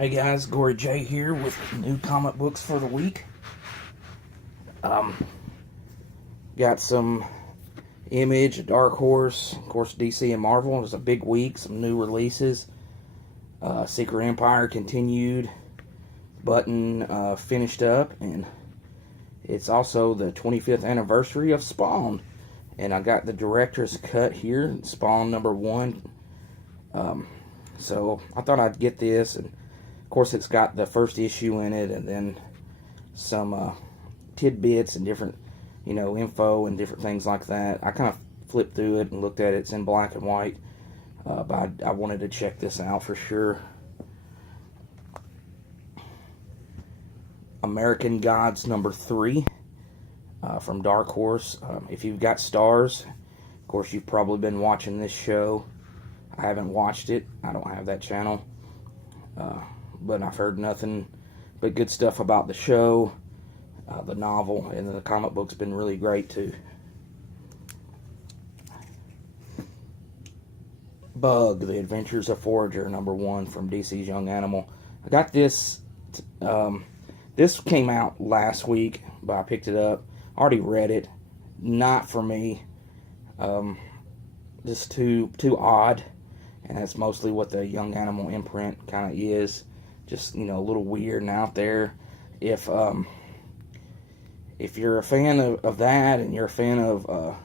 Hey guys, Gory J here with new comic books for the week. Got some Image, Dark Horse, of course DC and Marvel. It was a big week, some new releases. Secret Empire continued, Button finished up, and it's also the 25th anniversary of Spawn. And I got the director's cut here, Spawn #1. So I thought I'd get this, and of course it's got the first issue in it, and then some tidbits and different, info and different things like that. I kind of flipped through it and looked at it. It's in black and white, but I wanted to check this out for sure. American Gods #3 from Dark Horse. If you've got Stars, of course you've probably been watching this show. I haven't watched it. I don't have that channel. But I've heard nothing but good stuff about the show, the novel, and the comic book's been really great too. Bug, The Adventures of Forager #1 from DC's Young Animal. I got this, this came out last week, but I picked it up. Already read it. Not for me. Just too odd. And that's mostly what the Young Animal imprint kind of is. Just, a little weird and out there. If you're a fan of that, and you're a fan of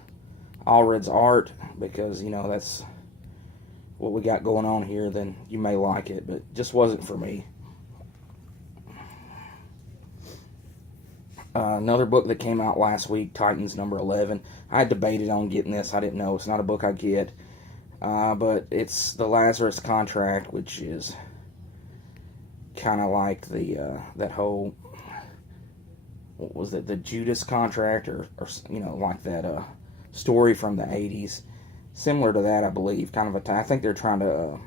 Allred's art, because, that's what we got going on here, then you may like it, but it just wasn't for me. Another book that came out last week, Titans #11. I debated on getting this. I didn't know. It's not a book I get. But it's the Lazarus Contract, which is kind of like the that whole, what was it, the Judas Contract, or like that story from the 80s, similar to that, I believe. Kind of I think they're trying to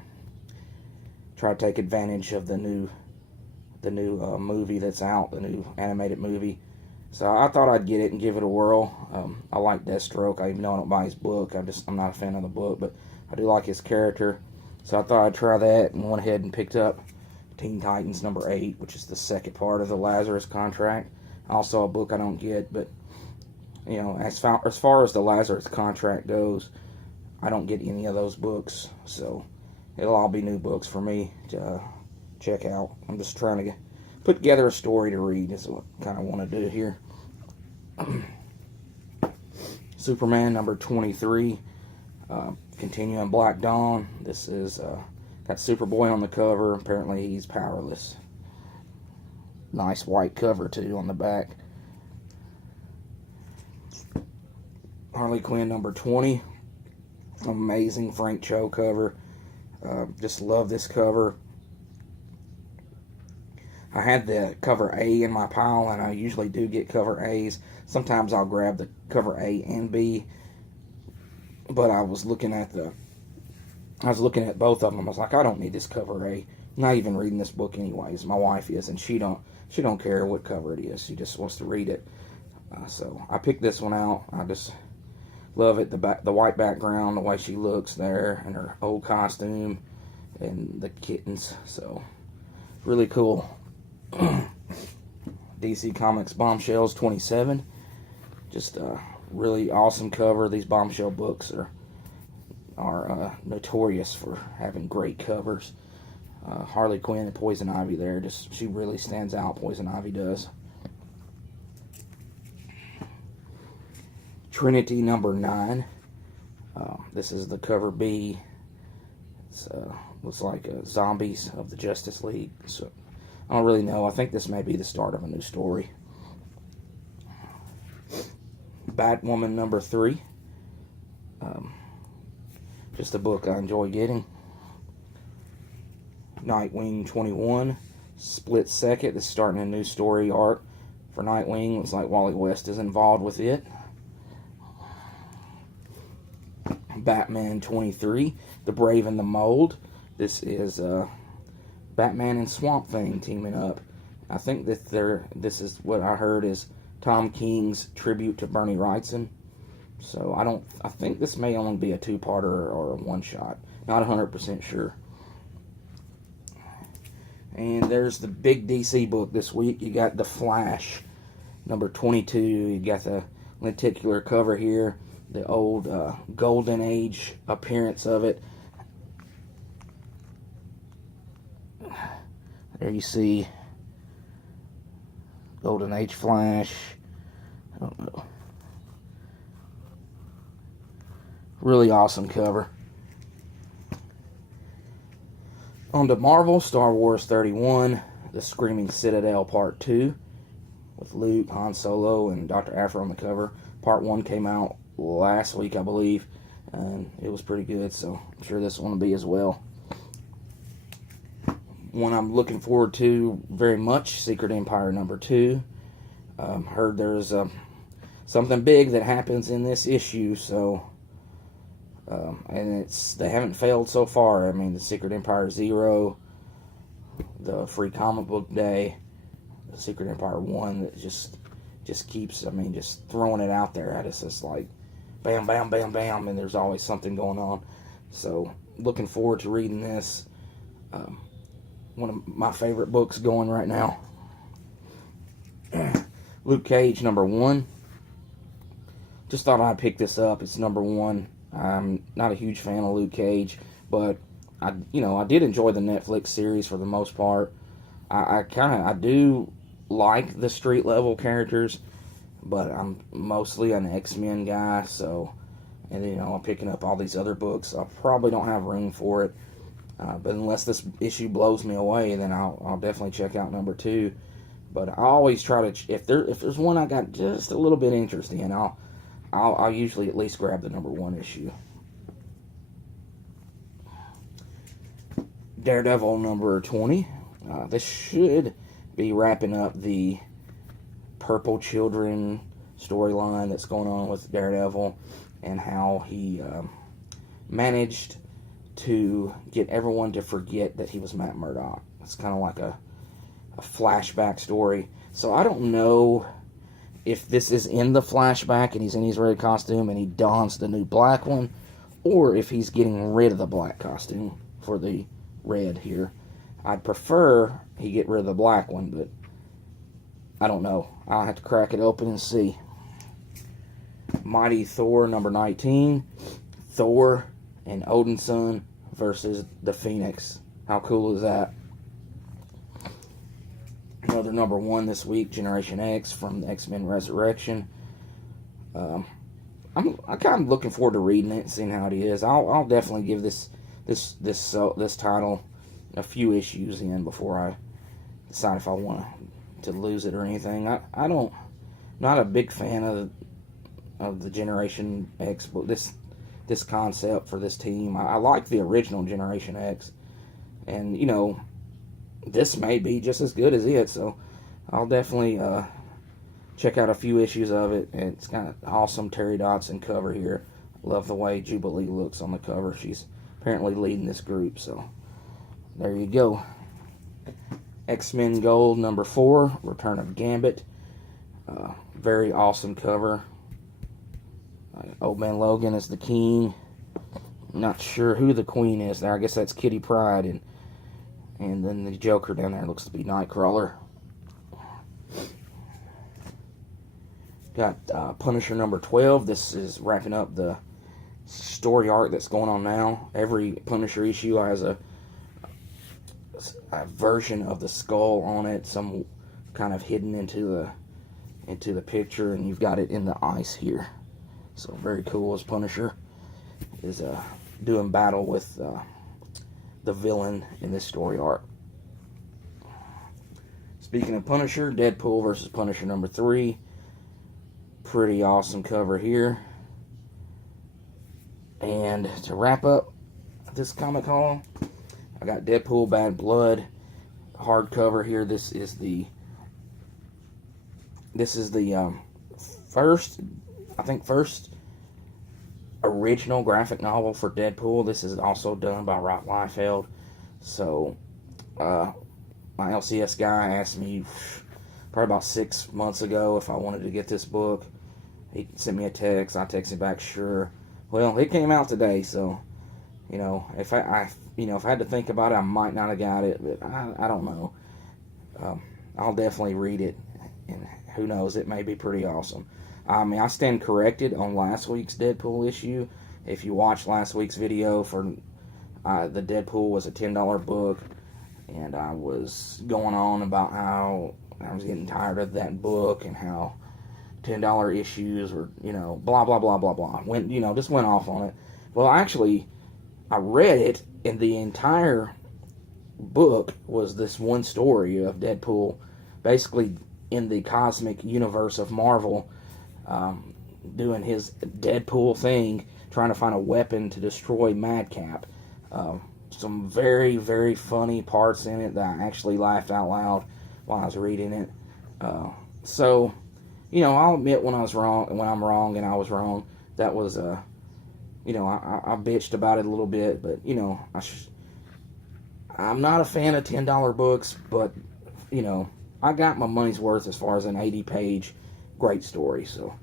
take advantage of the new movie that's out, the new animated movie. So I thought I'd get it and give it a whirl. I like Deathstroke. Even though I don't buy his book, I'm not a fan of the book, but I do like his character. So I thought I'd try that, and went ahead and picked up Teen Titans #8, which is the second part of the Lazarus Contract. Also a book I don't get, but as far as the Lazarus Contract goes, I don't get any of those books, so it'll all be new books for me to check out. I'm just trying to put together a story to read. Is what I kind of want to do here. Superman #23, continuing Black Dawn. This is got Superboy on the cover. Apparently he's powerless. Nice white cover too on the back. Harley Quinn #20. Amazing Frank Cho cover. Just love this cover. I had the cover A in my pile, and I usually do get cover A's. Sometimes I'll grab the cover A and B, but I was looking at both of them. I was like, I don't need this cover A. I'm not even reading this book anyways. My wife is, and she don't care what cover it is. She just wants to read it. So I picked this one out. I just love it. The white background, the way she looks there, and her old costume, and the kittens. So really cool. DC Comics Bombshells #27. Just a really awesome cover. These Bombshell books are notorious for having great covers. Harley Quinn and Poison Ivy there. She really stands out, Poison Ivy does. Trinity #9. This is the cover B. It looks like zombies of the Justice League. So I don't really know. I think this may be the start of a new story. Batwoman #3. Just a book I enjoy getting. Nightwing #21. Split Second. This is starting a new story arc for Nightwing. Looks like Wally West is involved with it. Batman #23. The Brave and the Mold. This is Batman and Swamp Thing teaming up. I think that this is what I heard is Tom King's tribute to Bernie Wrightson. So I think this may only be a two-parter or a one-shot. Not 100% sure. And there's the big DC book this week. You got The Flash, number 22. You got the lenticular cover here, the old Golden Age appearance of it. There you see Golden Age Flash. I don't know. Really awesome cover. On to Marvel, Star Wars 31, The Screaming Citadel Part 2, with Luke, Han Solo, and Dr. Aphra on the cover. Part 1 came out last week, I believe, and it was pretty good, so I'm sure this one will be as well. One I'm looking forward to very much, Secret Empire number 2. Heard there's something big that happens in this issue, so... and they haven't failed so far. I mean, the Secret Empire 0, the Free Comic Book Day, the Secret Empire 1 that just keeps, I mean, just throwing it out there at us. It's like bam, bam, bam, bam, and there's always something going on. So, looking forward to reading this. One of my favorite books going right now. Luke Cage, number 1. Just thought I'd pick this up. It's number 1. I'm not a huge fan of Luke Cage, but I did enjoy the Netflix series for the most part. I do like the street level characters, but I'm mostly an X-Men guy, so, and I'm picking up all these other books. I probably don't have room for it, but unless this issue blows me away, then I'll definitely check out number 2. But I always try to, if there's one I got just a little bit interest in, I'll usually at least grab the number 1 issue. Daredevil number 20. This should be wrapping up the Purple Children storyline that's going on with Daredevil and how he managed to get everyone to forget that he was Matt Murdock. It's kind of like a flashback story. So I don't know if this is in the flashback and he's in his red costume and he dons the new black one, or if he's getting rid of the black costume for the red here. I'd prefer he get rid of the black one, but I don't know. I'll have to crack it open and see. Mighty Thor number 19. Thor and Odinson versus the Phoenix. How cool is that? Another number 1 this week, Generation X from the X-Men Resurrection. I'm kind of looking forward to reading it and seeing how it is. I'll definitely give this title a few issues in before I decide if I want to lose it or anything. Not a big fan of the Generation X book. This concept for this team. I like the original Generation X, and this may be just as good as it, so I'll definitely check out a few issues of it. And it's kind of awesome Terry Dodson cover here. Love the way Jubilee looks on the cover. She's apparently leading this group, so there you go. X-Men Gold number 4, Return of Gambit. Very awesome cover. Old Man Logan is the king. Not sure who the queen is there. I guess that's Kitty Pryde, and then the Joker down there looks to be Nightcrawler. Got Punisher number 12. This is wrapping up the story arc that's going on now. Every Punisher issue has a version of the skull on it, some kind of hidden into the picture, and you've got it in the ice here. So very cool as Punisher is doing battle with the villain in this story arc. Speaking of Punisher, Deadpool versus Punisher number 3. Pretty awesome cover here. And to wrap up this comic haul, I got Deadpool Bad Blood hardcover here. This is the first original graphic novel for Deadpool. This is also done by Rob Liefeld. So, my LCS guy asked me probably about 6 months ago if I wanted to get this book. He sent me a text. I texted back, sure. Well, it came out today, so If if I had to think about it, I might not have got it, but I don't know. I'll definitely read it, and who knows, it may be pretty awesome. I mean, I stand corrected on last week's Deadpool issue. If you watched last week's video for the Deadpool was a $10 book, and I was going on about how I was getting tired of that book and how $10 issues were, blah, blah, blah, blah, blah. Just went off on it. Well, actually, I read it, and the entire book was this one story of Deadpool, basically in the cosmic universe of Marvel, doing his Deadpool thing, trying to find a weapon to destroy Madcap. Some very, very funny parts in it that I actually laughed out loud while I was reading it. So, I'll admit when I'm wrong, and I was wrong. That was, I bitched about it a little bit, but, I'm not a fan of $10 books, but, I got my money's worth as far as an 80-page great story. So,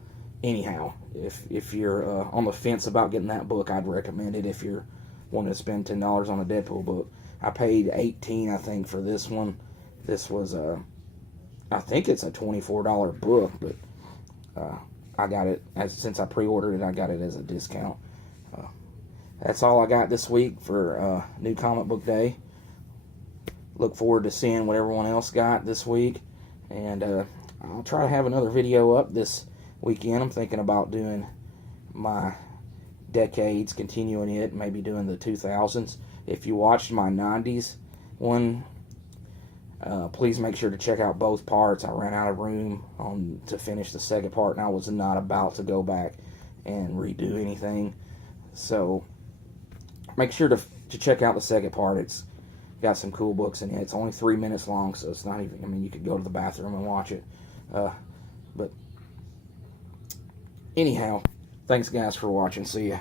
anyhow, if you're on the fence about getting that book, I'd recommend it if you're wanting to spend $10 on a Deadpool book. I paid $18, I think, for this one. This was I think it's a $24 book, but I got it since I pre-ordered it. I got it as a discount. That's all I got this week for New Comic Book Day. Look forward to seeing what everyone else got this week, and I'll try to have another video up this weekend. I'm thinking about doing my decades, continuing it, maybe doing the 2000s. If you watched my 90s one, please make sure to check out both parts. I ran out of room to finish the second part, and I was not about to go back and redo anything. So make sure to check out the second part. It's got some cool books in it. It's only 3 minutes long, so it's not even, you could go to the bathroom and watch it. But anyhow, thanks guys for watching. See ya.